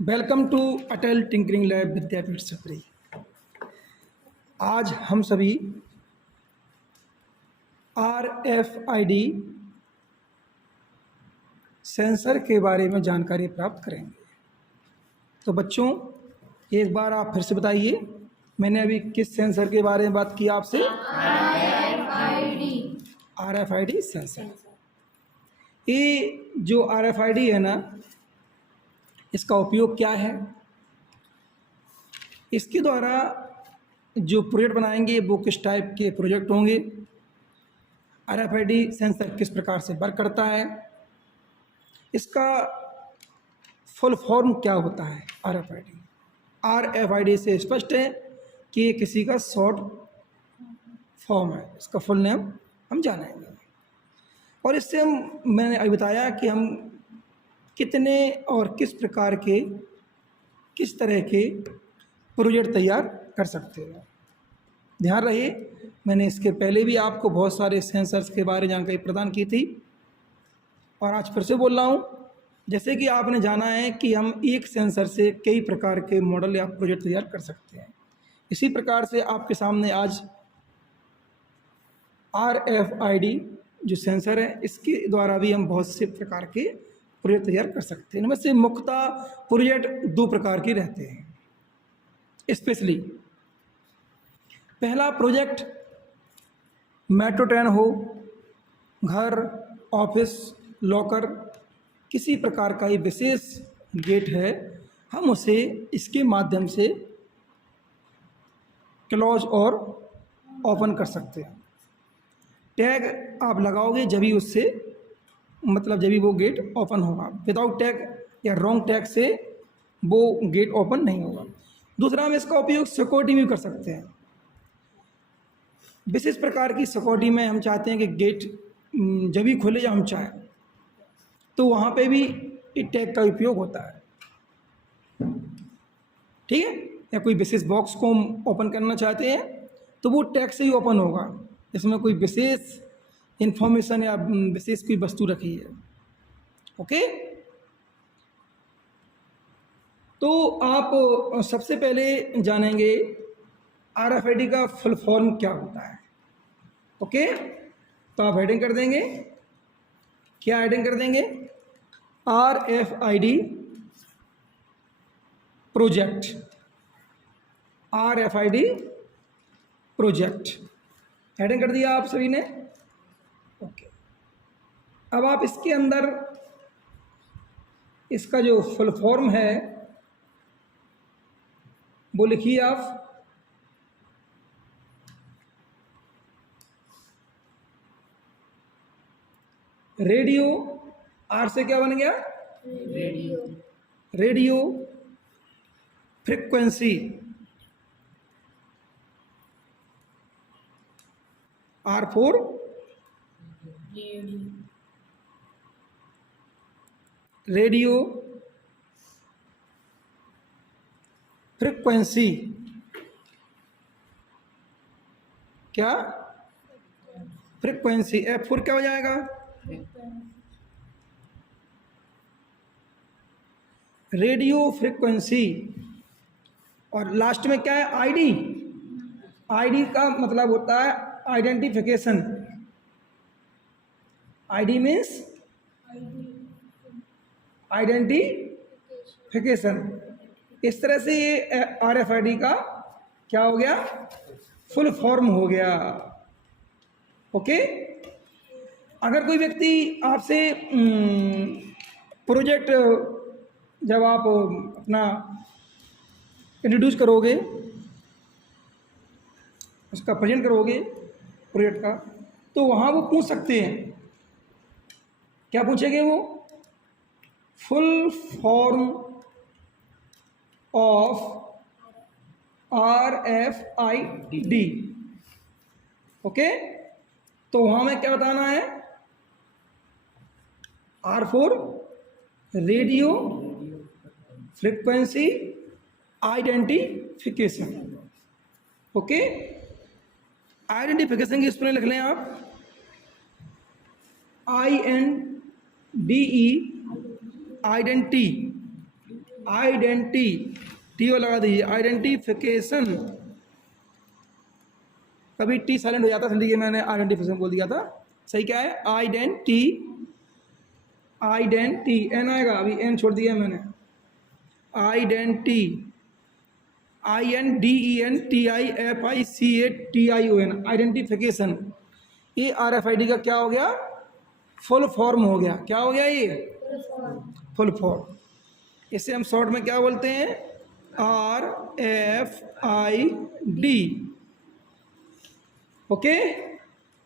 Welcome to Atal tinkering lab Vidyapeeth Sapri. आज हम सभी RFID सेंसर के बारे में जानकारी प्राप्त करेंगे। तो बच्चों, एक बार आप फिर से बताइए, मैंने अभी किस सेंसर के बारे में बात की आपसे? RFID sensor. ये जो RFID है ना, इसका उपयोग क्या है? इसके द्वारा जो प्रोजेक्ट बनाएंगे वो किस टाइप के प्रोजेक्ट होंगे? RFID सेंसर किस प्रकार से वर्क करता है? इसका फुल फॉर्म क्या होता है? RFID से स्पष्ट है कि ये किसी का शॉर्ट फॉर्म है। इसका फुल नेम हम जानेंगे और इससे मैंने अभी बताया कि हम कितने और किस प्रकार के किस तरह के प्रोजेक्ट तैयार कर सकते हैं। ध्यान रहे, मैंने इसके पहले भी आपको बहुत सारे सेंसर्स के बारे में जानकारी प्रदान की थी और आज फिर से बोल रहा हूँ। जैसे कि आपने जाना है कि हम एक सेंसर से कई प्रकार के मॉडल या प्रोजेक्ट तैयार कर सकते हैं, इसी प्रकार से आपके सामने आज RFID जो सेंसर है, इसके द्वारा भी हम बहुत से प्रकार के प्रोजेक्ट तैयार कर सकते हैं। इनमें से मुख्यतः प्रोजेक्ट दो प्रकार के रहते हैं स्पेशली। पहला प्रोजेक्ट मेट्रो ट्रेन हो, घर, ऑफिस, लॉकर, किसी प्रकार का ही विशेष गेट है, हम उसे इसके माध्यम से क्लोज और ओपन कर सकते हैं। टैग आप लगाओगे जब ही उससे जब भी वो गेट ओपन होगा। विदाउट टैग या रॉन्ग टैग से वो गेट ओपन नहीं होगा। दूसरा, हम इसका उपयोग सिक्योरिटी में कर सकते हैं। विशेष प्रकार की सिक्योरिटी में हम चाहते हैं कि गेट जब भी खोले या हम चाहें तो वहाँ पे भी टैग का उपयोग होता है। ठीक है, या कोई विशेष बॉक्स को हम ओपन करना चाहते हैं तो वो टैग से ही ओपन होगा, इसमें कोई विशेष इंफॉर्मेशन या विशेष कोई वस्तु रखी है। ओके, तो आप सबसे पहले जानेंगे RFID का फुल फॉर्म क्या होता है। ओके, तो आप हेडिंग कर देंगे। क्या हेडिंग कर देंगे? RFID project. RFID project heading कर दिया आप सभी ने। ओके, अब आप इसके अंदर इसका जो फुल फॉर्म है वो लिखिए आप। रेडियो, आर से क्या बन गया? Radio frequency. R for radio frequency. क्या? फ्रीक्वेंसी। F for क्या हो जाएगा? Radio frequency. और लास्ट में क्या है? ID का मतलब होता है आइडेंटिफिकेशन। ID means identification. इस तरह से ये RFID का क्या हो गया? फुल फॉर्म हो गया। ओके, अगर कोई व्यक्ति आपसे प्रोजेक्ट जब आप अपना इंट्रोड्यूस करोगे, उसका प्रेजेंट करोगे प्रोजेक्ट का, तो वहाँ वो पूछ सकते हैं। क्या पूछेंगे वो? Full form of RFID। Okay, तो वहाँ में क्या बताना है? R for radio frequency identification. Okay, identification की स्पेलिंग लिख लें आप। INDE identi identi, T O लगा दीजिए, आइडेंटिफिकेशन, कभी टी साइलेंट हो जाता है इसलिए मैंने आइडेंटिफिकेशन बोल दिया था। सही क्या है? आइडेंटी, एन आएगा, अभी एन छोड़ दिया मैंने। Identity, INDENTIFICATION, identification. ये RFID का क्या हो गया? फुल फॉर्म हो गया। क्या हो गया ये? Full form. इसे हम शॉर्ट में क्या बोलते हैं? RFID। Okay,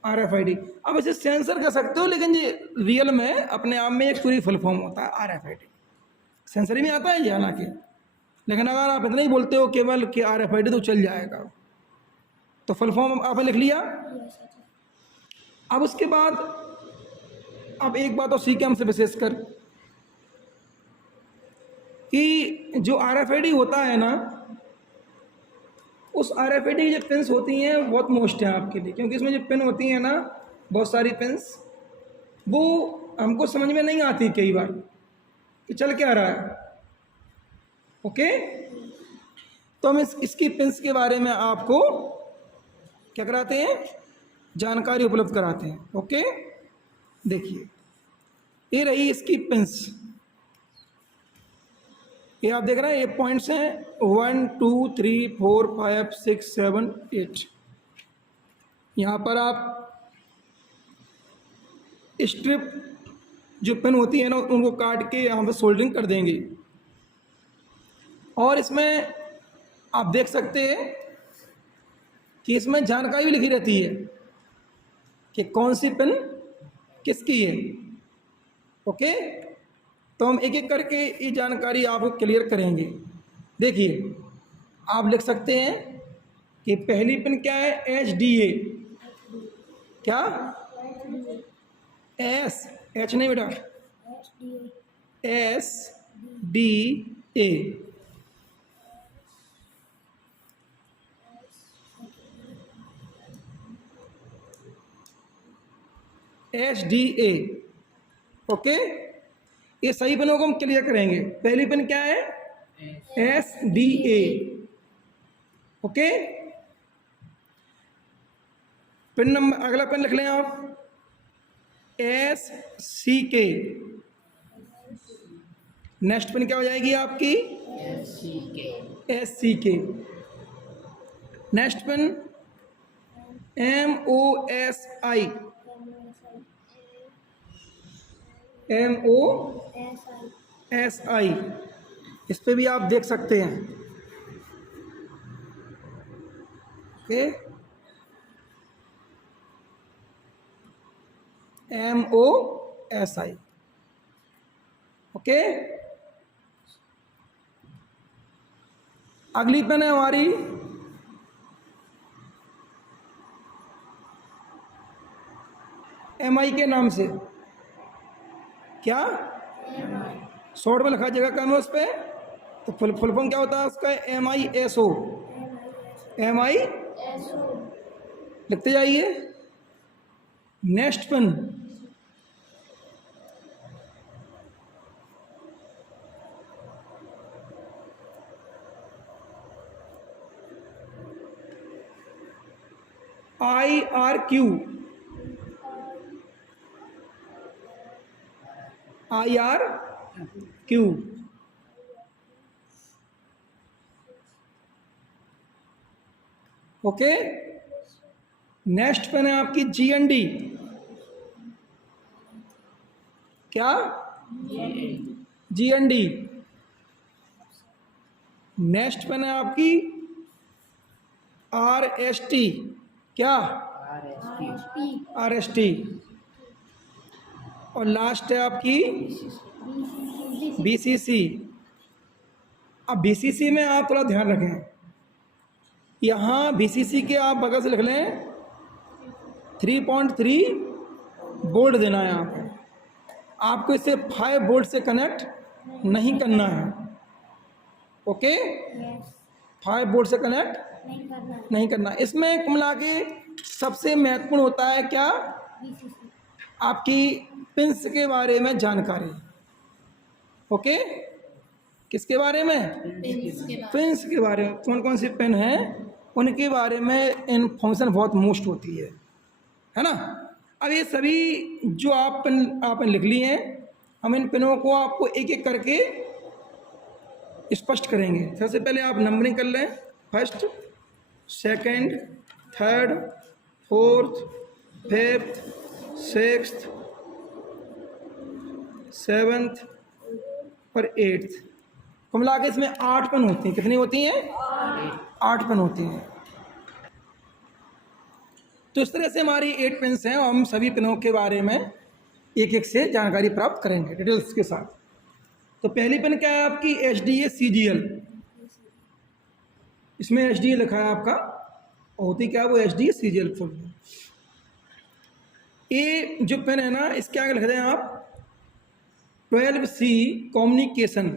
RFID। अब इसे सेंसर कर सकते हो, लेकिन ये रियल में अपने आप में एक पूरी फुल फॉर्म होता है RFID। सेंसर ही में आता है ये हालांकि, लेकिन अगर आप इतना ही बोलते हो केवल कि RFID तो चल जाएगा। तो फुल फॉर्म आपने लिख लिया। अब उसके बाद अब एक बात और सीखे हमसे विशेष कर, कि जो RFID होता है ना, उस RFID की जो पिन्स होती हैं बहुत मोस्ट है आपके लिए, क्योंकि इसमें जो पिन होती हैं ना, बहुत सारी पिन्स, वो हमको समझ में नहीं आती कई बार कि चल क्या रहा है। ओके, तो हम इसकी पिन्स के बारे में आपको क्या कराते हैं? जानकारी उपलब्ध कराते हैं। ओके, देखिए ये रही इसकी पिन्स। ये आप देख रहे हैं, ये पॉइंट्स हैं 1 2 3 4 5 6 7 8। यहाँ पर आप स्ट्रिप जो पिन होती है ना, उनको काट के यहाँ पर सोल्डरिंग कर देंगे। और इसमें आप देख सकते हैं कि इसमें जानकारी भी लिखी रहती है कि कौन सी पिन किसकी है। ओके, तो हम एक एक करके ये जानकारी आपको क्लियर करेंगे। देखिए, आप लिख सकते हैं कि पहली पिन क्या है? HDA। क्या? एच नहीं बेटा, SDA। SDA। ओके, ये सही पिनों को हम क्लियर करेंगे। पहली पिन क्या है? SDA। ओके, पिन नंबर, अगला पिन लिख लें आप, SCK। नेक्स्ट पिन क्या हो जाएगी आपकी? SCK। Next pin MOSI। MOSI, इस पे भी आप देख सकते हैं। Okay, MOSI। ओके, अगली पेन है हमारी MI के नाम से। क्या? शॉर्ट में लिखा जगह कम है उस पर, तो फुल फॉर्म क्या होता है उसका? MISO। MI लिखते जाइए। Next pin IRQ। IRQ। Okay, next pin है आपकी GND। क्या? GND। नेक्स्ट पेन है आपकी RST। क्या? RST। और लास्ट है आपकी BCC। अब BCC में आप थोड़ा ध्यान रखें, यहाँ BCC के आप बगल से लिख लें 3.3 वोल्ट देना है यहाँ पे। आपको इसे 5 वोल्ट से कनेक्ट नहीं करना है। ओके, 5 वोल्ट से कनेक्ट नहीं करना। इसमें कुल मिला के सबसे महत्वपूर्ण होता है क्या? आपकी पिन्स के बारे में जानकारी। ओके, किसके बारे में? पिन्स के बारे में। कौन कौन सी पिन हैं उनके बारे में इन्फॉर्मेशन बहुत मोस्ट होती है ना। अब ये सभी जो आप पिन आपने लिख लिए हैं, हम इन पिनों को आपको एक एक करके स्पष्ट करेंगे। सबसे पहले आप नंबरिंग कर लें, first, second, third, fourth, fifth, sixth, seventh और एट्थ। कुल मिला के इसमें 8 पिन होती हैं। कितनी होती हैं? 8 पिन होती हैं। तो इस तरह से हमारी 8 पिन्स हैं और हम सभी पिनों के बारे में एक एक से जानकारी प्राप्त करेंगे डिटेल्स के साथ। तो पहली पिन क्या है आपकी? HDA CGL। इसमें HDA लिखा है आपका, होती क्या वो HDA CGL फुल। ये जो पिन है ना, इसके आगे लिख दें आप 12C कम्युनिकेशन।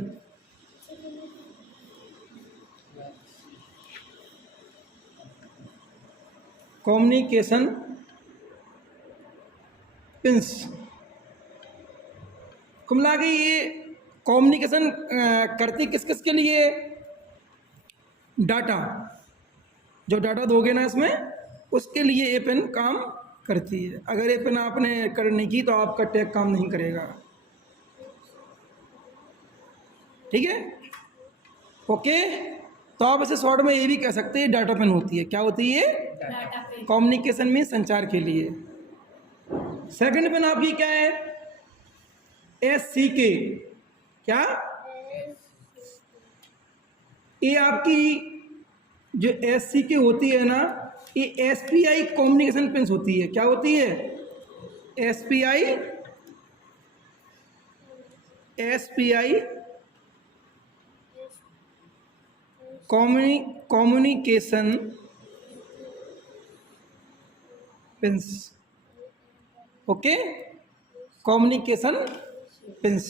Communication pins. कुल मिला के ये कम्युनिकेशन करती किस किस के लिए? डाटा, जो डाटा दोगे ना इसमें, उसके लिए ये पिन काम करती है। अगर ये पिन आपने करने की तो आपका टैग काम नहीं करेगा। ठीक है, ओके। तो आप इसे शॉर्ट में ये भी कह सकते हैं डाटा पिन होती है। क्या होती है? Data pin. कम्युनिकेशन में संचार के लिए। सेकंड पिन आपकी क्या है? SCK। क्या? ये आपकी जो SCK होती है ना, ये SPI कम्युनिकेशन पिन होती है। क्या होती है? SPI communication pins. Okay, communication pins.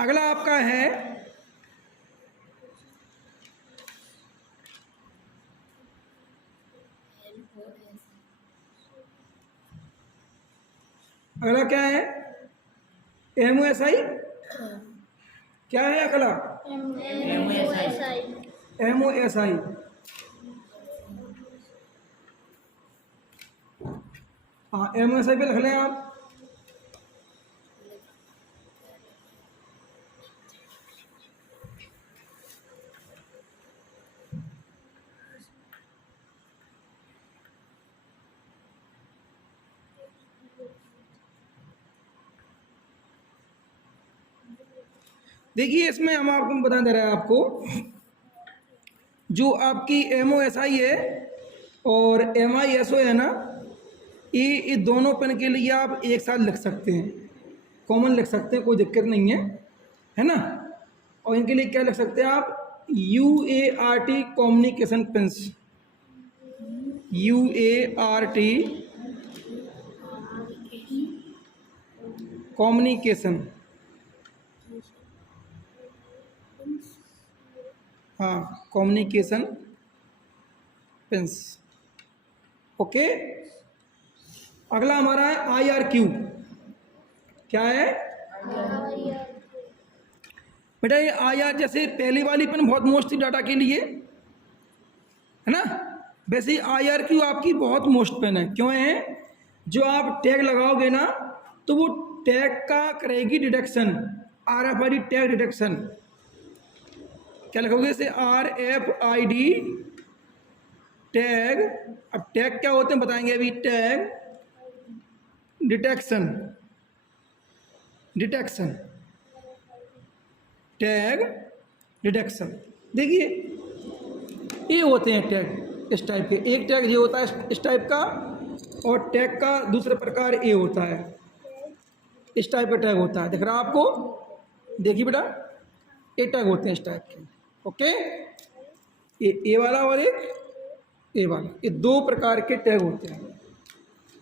अगला आपका है अगला क्या है? MOSI। क्या है अगला? MOSI। हाँ, MOSI पे लिख लें आप। देखिए, इसमें हम आपको बता दे रहे हैं, आपको जो आपकी MOSI है और MISO है ना, ये दोनों पिन के लिए आप एक साथ लिख सकते हैं, कॉमन लिख सकते हैं, कोई दिक्कत नहीं है ना। और इनके लिए क्या लिख सकते हैं आप? UART communication pins. UART communication. हाँ, कम्युनिकेशन पिंस। ओके। अगला हमारा है IRQ। क्या है बेटा? ये IR जैसे पहली वाली पिन बहुत मोस्ट थी डाटा के लिए, है ना, वैसे ही IRQ आपकी बहुत मोस्ट पिन है। क्यों है? जो आप टैग लगाओगे ना, तो वो टैग का करेगी डिटेक्शन, RFID टैग डिटेक्शन। क्या लिखोगे इसे? RFID tag. अब टैग क्या होते हैं बताएंगे अभी। Tag detection, tag detection. देखिए, ये होते हैं टैग इस टाइप के। एक टैग ये होता है इस टाइप का, और टैग का दूसरा प्रकार ये होता है, इस टाइप का टैग होता है। दिख रहा है आपको? देखिए बेटा, ये टैग होते हैं इस टाइप के। ओके, ये वाला और एक ये वाला, ये 2 प्रकार के टैग होते हैं।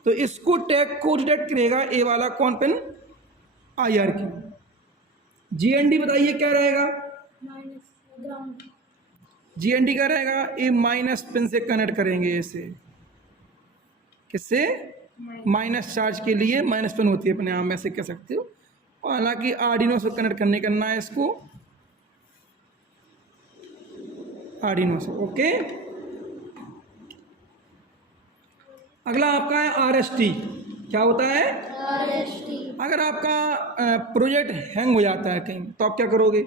तो इसको टैग को डिटेक्ट करेगा ये वाला कौन पिन? IRQ। GND बताइए क्या रहेगा? GND क्या रहेगा? ये माइनस पिन से कनेक्ट करेंगे इसे। किससे? माइनस चार्ज के लिए माइनस पिन होती है अपने आप में, ऐसे कह सकते हो। हालांकि आर्डिनो से कनेक्ट करना है इसको, आर्डिनो से। ओके, अगला आपका है RST। क्या होता है? RST। अगर आपका प्रोजेक्ट हैंग हो जाता है कहीं तो आप क्या करोगे?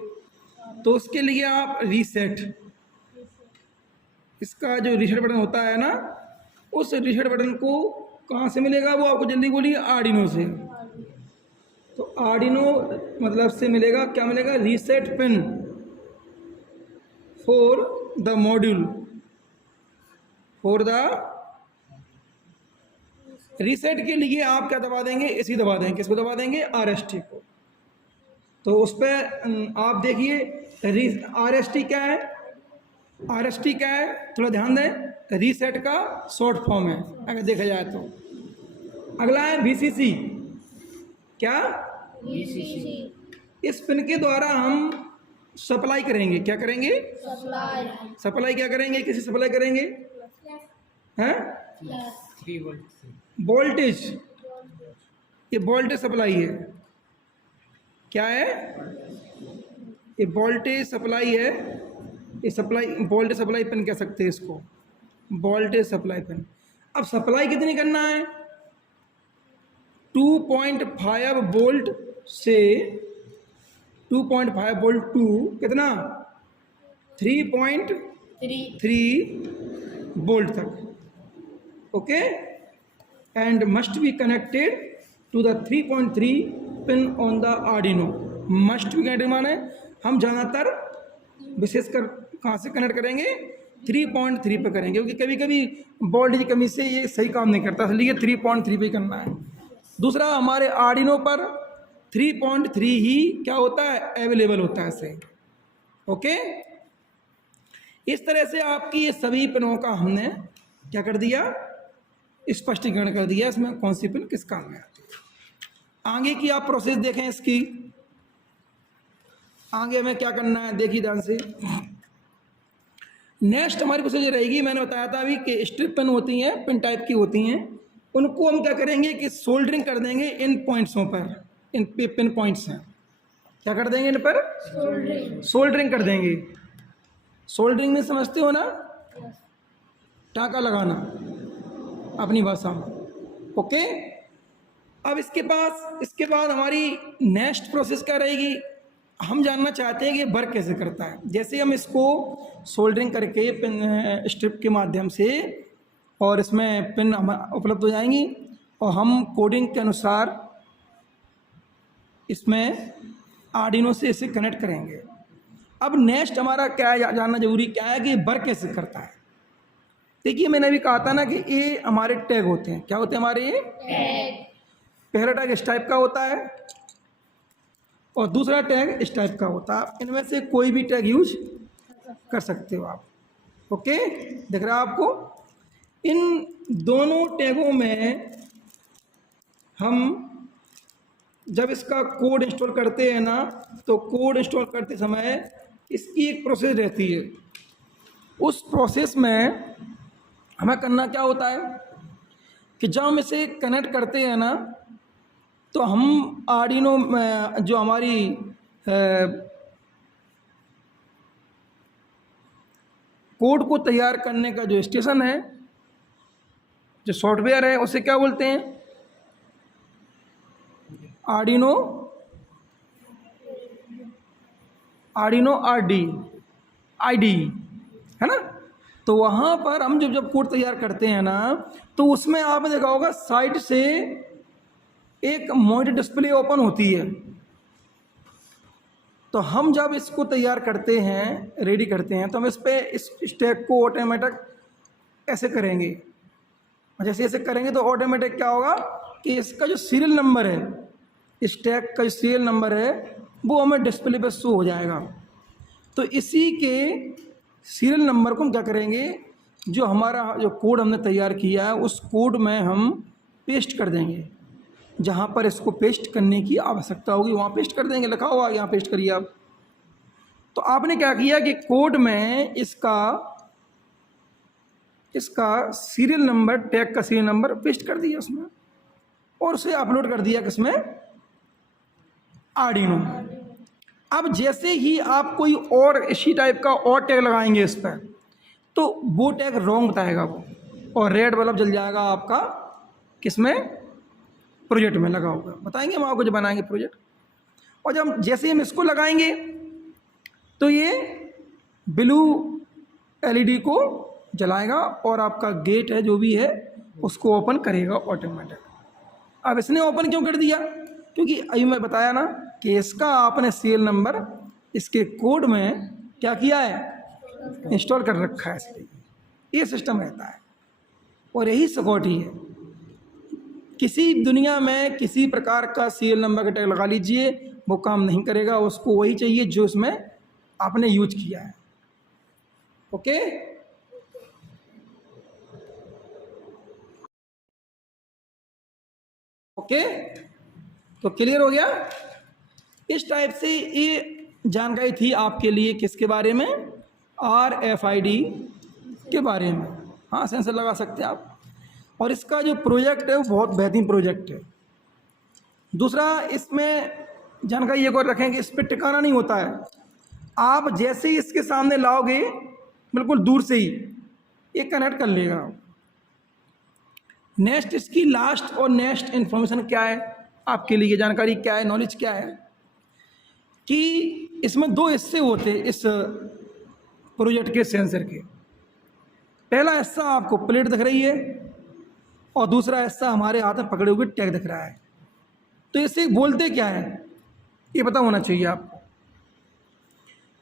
तो उसके लिए आप रीसेट, इसका जो रीसेट बटन होता है ना, उस रीसेट बटन को कहाँ से मिलेगा? वो आपको जल्दी बोलिए। आर्डिनो से। तो आर्डिनो मतलब से मिलेगा, क्या मिलेगा? Reset pin for the module, for the reset के लिए आप क्या दबा देंगे? इसी दबा देंगे। किसको दबा देंगे? RST को। तो उस पर आप देखिए RST क्या है? RST क्या है? थोड़ा ध्यान दें, रीसेट का शॉर्ट फॉर्म है अगर देखा जाए तो। अगला है VCC। क्या? VCC। इस पिन के द्वारा हम सप्लाई करेंगे। क्या करेंगे? सप्लाई। सप्लाई क्या करेंगे? किसी सप्लाई करेंगे हैं? 3 वोल्ट से। वोल्टेज। ये वोल्टेज सप्लाई है। क्या है? ये वोल्टेज सप्लाई है। ये सप्लाई, वोल्टेज सप्लाई पिन कह सकते हैं इसको, वोल्टेज सप्लाई पिन। अब सप्लाई कितनी करना है? 2.5 वोल्ट से 2.5 वोल्ट टू कितना? 3.3 वोल्ट तक। Okay, and must be connected to the 3.3 pin on the Arduino. Must be connected माने हम ज़्यादातर विशेषकर कहाँ से कनेक्ट करेंगे? 3.3 पे करेंगे, क्योंकि कभी कभी वोल्टेज की कमी से ये सही काम नहीं करता, इसलिए 3.3 पे करना है। दूसरा, हमारे आर्डिनो पर 3.3 ही क्या होता है? अवेलेबल होता है सही। ओके, इस तरह से आपकी ये सभी पिनों का हमने क्या कर दिया? स्पष्टीकरण कर दिया, इसमें कौन सी पिन किस काम में आती है। आगे की आप प्रोसेस देखें इसकी। आगे हमें क्या करना है, देखिए ध्यान से। नेक्स्ट हमारी प्रोसेस ये रहेगी, मैंने बताया था अभी कि स्ट्रिप पिन होती हैं, पिन टाइप की होती हैं। उनको हम क्या करेंगे कि सोल्डरिंग कर देंगे इन पॉइंट्सों पर। इन पिन पॉइंट्स हैं, क्या कर देंगे? इन पर सोल्डरिंग कर देंगे। सोल्डरिंग में समझते हो ना? टाँका लगाना अपनी भाषा में। ओके, अब इसके बाद हमारी नेक्स्ट प्रोसेस क्या रहेगी? हम जानना चाहते हैं कि वर्क कैसे करता है। जैसे हम इसको सोल्डरिंग करके पिन स्ट्रिप के माध्यम से, और इसमें पिन उपलब्ध हो जाएंगी, और हम कोडिंग के अनुसार इसमें आर्डिनो से इसे कनेक्ट करेंगे। अब नेक्स्ट हमारा क्या है जानना जरूरी, क्या है कि वर्क कैसे करता है। देखिए, मैंने अभी कहा था ना कि ये हमारे टैग होते हैं। क्या होते हैं हमारे? ये पहला टैग इस टाइप का होता है और दूसरा टैग इस टाइप का होता है। इनमें से कोई भी टैग यूज कर सकते हो आप। ओके, दिख रहा है आपको? इन दोनों टैगों में हम जब इसका कोड इंस्टॉल करते हैं ना, तो कोड इंस्टॉल करते समय इसकी एक प्रोसेस रहती है। उस प्रोसेस में हमें करना क्या होता है कि जब हम इसे कनेक्ट करते हैं ना, तो हम आर्डिनो में जो हमारी कोड को तैयार करने का जो स्टेशन है, जो सॉफ्टवेयर है, उसे क्या बोलते हैं? आर्डिनो आईडी है ना। तो वहाँ पर हम जब कोड तैयार करते हैं ना, तो उसमें आपने देखा होगा साइड से एक मॉनिटर डिस्प्ले ओपन होती है। तो हम जब इसको तैयार करते हैं, रेडी करते हैं, तो हम इस पर इस स्टैक को ऑटोमेटिक ऐसे करेंगे। जैसे ऐसे करेंगे तो ऑटोमेटिक क्या होगा कि इसका जो सीरियल नंबर है, स्टैक का जो सीरियल नंबर है, वो हमें डिस्प्ले पे शो हो जाएगा। तो इसी के सीरियल नंबर को हम क्या करेंगे, जो हमारा जो कोड हमने तैयार किया है उस कोड में हम पेस्ट कर देंगे। जहाँ पर इसको पेस्ट करने की आवश्यकता होगी वहाँ पेस्ट कर देंगे। लिखा हुआ यहाँ पेस्ट करिए आप। तो आपने क्या किया कि कोड में इसका सीरियल नंबर, टैग का सीरियल नंबर पेस्ट कर दिया उसमें, और उसे अपलोड कर दिया किसमें? आर्डिनो। अब जैसे ही आप कोई और इसी टाइप का और टैग लगाएंगे इस पर, तो वो टैग रॉन्ग बताएगा वो, और रेड बल्ब जल जाएगा आपका किसमें, प्रोजेक्ट में लगा होगा। बताएंगे हम आपको जब बनाएंगे प्रोजेक्ट। और जब जैसे ही हम इसको लगाएंगे तो ये ब्लू एलईडी को जलाएगा और आपका गेट है जो भी है उसको ओपन करेगा ऑटोमेटिक। अब इसने ओपन क्यों कर दिया, क्योंकि अभी मैं बताया ना कि इसका आपने सीरियल नंबर इसके कोड में क्या किया है, इंस्टॉल कर रखा है, इसलिए ये सिस्टम रहता है। और यही सिक्योरिटी है। किसी दुनिया में किसी प्रकार का सीरियल नंबर का टैग लगा लीजिए, वो काम नहीं करेगा, उसको वही चाहिए जो इसमें आपने यूज किया है। ओके, ओके, तो क्लियर हो गया। इस टाइप से ये जानकारी थी आपके लिए किसके बारे में, RFID के बारे में। हाँ, सेंसर लगा सकते हैं आप। और इसका जो प्रोजेक्ट है वो बहुत बेहतरीन प्रोजेक्ट है। दूसरा, इसमें जानकारी एक और रखें कि इस पर टिकाना नहीं होता है। आप जैसे ही इसके सामने लाओगे बिल्कुल दूर से ही ये कनेक्ट कर लेगा। नेक्स्ट, इसकी लास्ट और नेक्स्ट इन्फॉर्मेशन क्या है आपके लिए, जानकारी क्या है, नॉलेज क्या है कि इसमें दो हिस्से होते हैं इस प्रोजेक्ट के सेंसर के। पहला हिस्सा आपको प्लेट दिख रही है और दूसरा हिस्सा हमारे हाथ में पकड़े हुए टैग दिख रहा है। तो इसे बोलते क्या है ये पता होना चाहिए आपको।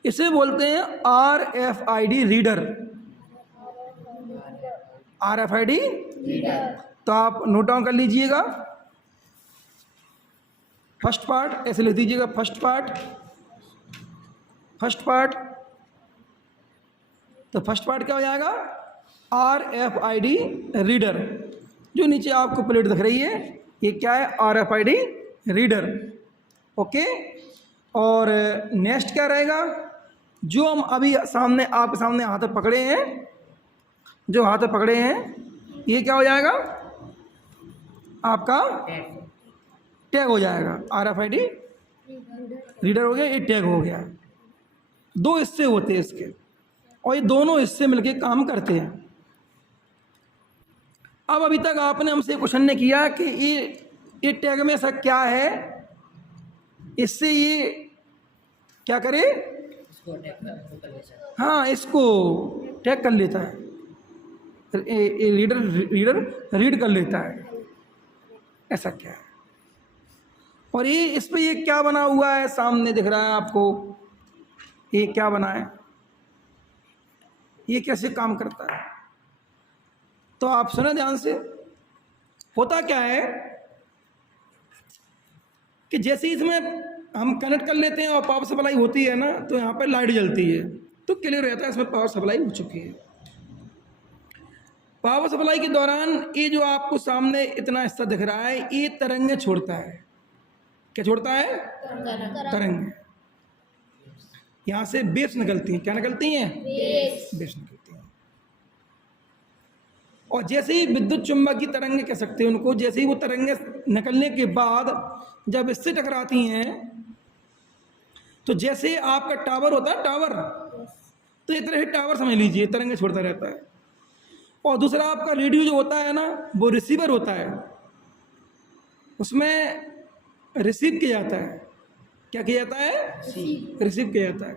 इसे बोलते हैं RFID रीडर। RFID, तो आप नोट डाउन कर लीजिएगा। फर्स्ट पार्ट ऐसे लिख दीजिएगा, फर्स्ट पार्ट। तो फर्स्ट पार्ट क्या हो जाएगा, RFID रीडर। जो नीचे आपको प्लेट दिख रही है ये क्या है, RFID रीडर। ओके, और नेक्स्ट क्या रहेगा, जो हम अभी सामने आपके सामने हाथ में पकड़े हैं, जो हाथ में पकड़े हैं ये क्या हो जाएगा, आपका टैग हो जाएगा। RFID रीडर हो गया, ये टैग हो गया। दो हिस्से होते हैं इसके और ये दोनों हिस्से मिलके काम करते हैं। अब अभी तक आपने हमसे क्वेश्चन ने किया कि ये टैग में ऐसा क्या है इससे ये क्या करे, इसको अटैक कर लेता है। हाँ, इसको टैग कर लेता है, रीडर रीड कर लेता है, ऐसा क्या है। और ये इस पे ये क्या बना हुआ है सामने दिख रहा है आपको, ये क्या बना है, ये कैसे काम करता है। तो आप सुने ध्यान से। होता क्या है कि जैसे इसमें हम कनेक्ट कर लेते हैं और पावर सप्लाई होती है ना, तो यहाँ पर लाइट जलती है तो क्लियर रहता है इसमें पावर सप्लाई हो चुकी है। पावर सप्लाई के दौरान ये जो आपको सामने इतना हिस्सा दिख रहा है ये तरंगे छोड़ता है। क्या छोड़ता है, तरंगे। यहाँ से वेव्स निकलती हैं। क्या निकलती हैं, वेव्स निकलती हैं। और जैसे ही विद्युत चुम्बक की तरंगे कह सकते हैं उनको, जैसे ही वो तरंगे निकलने के बाद जब इससे टकराती हैं तो जैसे आपका टावर होता है, टावर, तो इस तरह टावर समझ लीजिए तरंगे छोड़ता रहता है। और दूसरा आपका रेडियो जो होता है ना, वो रिसीवर होता है, उसमें रिसीव किया जाता है। क्या किया जाता है, रिसीव किया जाता है।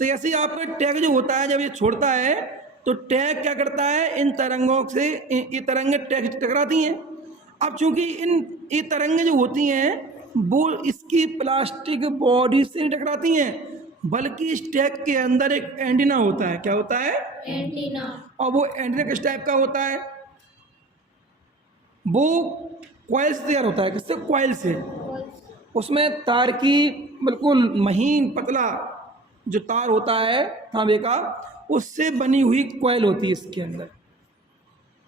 तो ऐसे ही आपका टैग जो होता है जब ये छोड़ता है तो टैग क्या करता है, इन तरंगों से ये तरंगे टैग से टकराती हैं। अब चूंकि ये तरंगे जो होती हैं वो इसकी प्लास्टिक बॉडी से नहीं टकराती हैं, बल्कि इस टैग के अंदर एक एंटीना होता है। क्या होता है, एंटीना। और वो एंटीना किस टाइप का होता है, वो कॉइल से तैयार होता है। किससे, कॉइल से। उसमें तार की बिल्कुल महीन पतला जो तार होता है तांबे का, उससे बनी हुई कॉइल होती है इसके अंदर।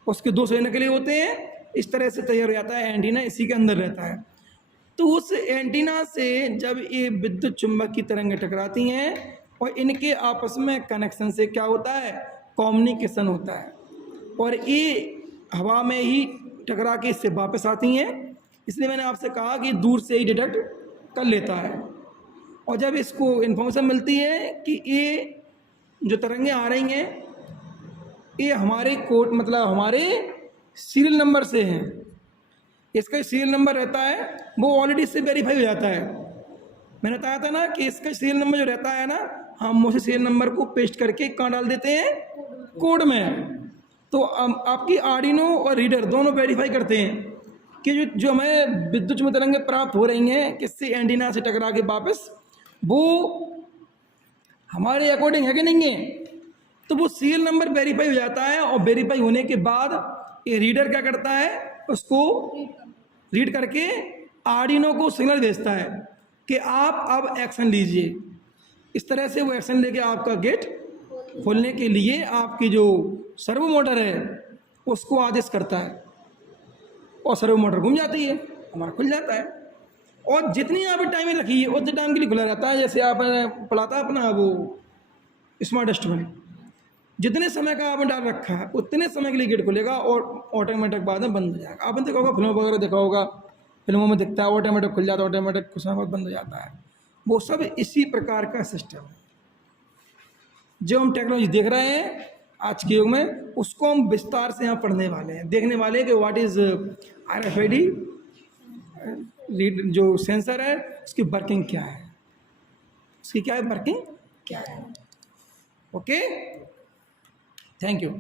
उसके दो सिरे निकले होते हैं, इस तरह से तैयार हो जाता है एंटीना, इसी के अंदर रहता है। तो उस एंटीना से जब ये विद्युत चुम्बक की तरंगें टकराती हैं और इनके आपस में कनेक्शन से क्या होता है, कम्युनिकेशन होता है, और ये हवा में ही टकरा के इससे वापस आती हैं। इसलिए मैंने आपसे कहा कि दूर से ही डिटेक्ट कर लेता है। और जब इसको इन्फॉर्मेशन मिलती है कि ये जो तरंगें आ रही हैं ये हमारे कोड मतलब हमारे सीरियल नंबर से हैं, इसका सीरियल नंबर रहता है वो ऑलरेडी इससे वेरीफाई हो जाता है। मैंने बताया था ना कि इसका सीरियल नंबर जो रहता है ना, हम उस सीरियल नंबर को पेस्ट करके कहाँ डाल देते हैं, कोड में। तो आपकी आर्डिनो और रीडर दोनों वेरीफाई करते हैं कि जो हमें विद्युत में तरंगें प्राप्त हो रही हैं किससे, एंटीना से टकरा के वापस, वो हमारे अकॉर्डिंग है कि नहीं है। तो वो सीरियल नंबर वेरीफाई हो जाता है और वेरीफाई होने के बाद ये रीडर क्या करता है, उसको रीड करके आर्डिनो को सिग्नल भेजता है कि आप अब एक्शन लीजिए। इस तरह से वो एक्शन लेके आपका गेट खोलने के लिए आपकी जो सर्वो मोटर है उसको आदेश करता है और सर्वो मोटर घूम जाती है, हमारा खुल जाता है। और जितनी आप टाइमिंग रखी है उतने टाइम के लिए खुला रहता है। जैसे आपने पढ़ा था अपना वो स्मार्ट डस्टबिन, जितने समय का आपने डाल रखा है उतने समय के लिए गेट खुलेगा और ऑटोमेटिक बाद में बंद हो जाएगा। आपने देखा होगा, फिल्मों वगैरह देखा होगा, फिल्मों में दिखता है ऑटोमेटिक खुल जाता है, ऑटोमेटिक कुछ समय बाद बंद हो जाता है। वो सब इसी प्रकार का सिस्टम है। जो हम टेक्नोलॉजी देख रहे हैं आज के युग में, उसको हम विस्तार से यहाँ पढ़ने वाले हैं, देखने वाले हैं कि व्हाट इज RFID रीड जो सेंसर है उसकी वर्किंग क्या है, उसकी क्या है वर्किंग क्या है। Okay, thank you.